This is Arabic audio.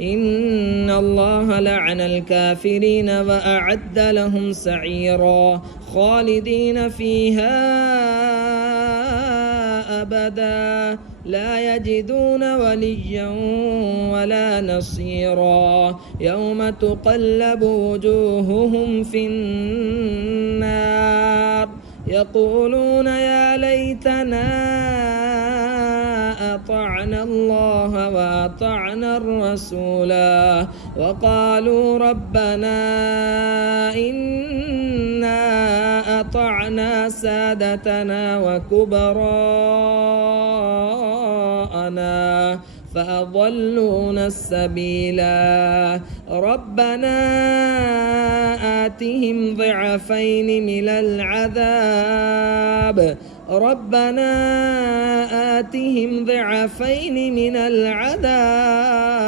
إن الله لعن الكافرين وأعد لهم سعيرا خالدين فيها أبدا لا يجدون وليا ولا نصيرا يوم تقلب وجوههم في النار يقولون يا ليتنا أطعنا الله وأطعنا الرسولا وقالوا ربنا إنا أطعنا سادتنا وكبراءنا فأضلونا السبيلا ربنا آتهم ضعفين من العذاب ربنا آتهم ضعفين من العذاب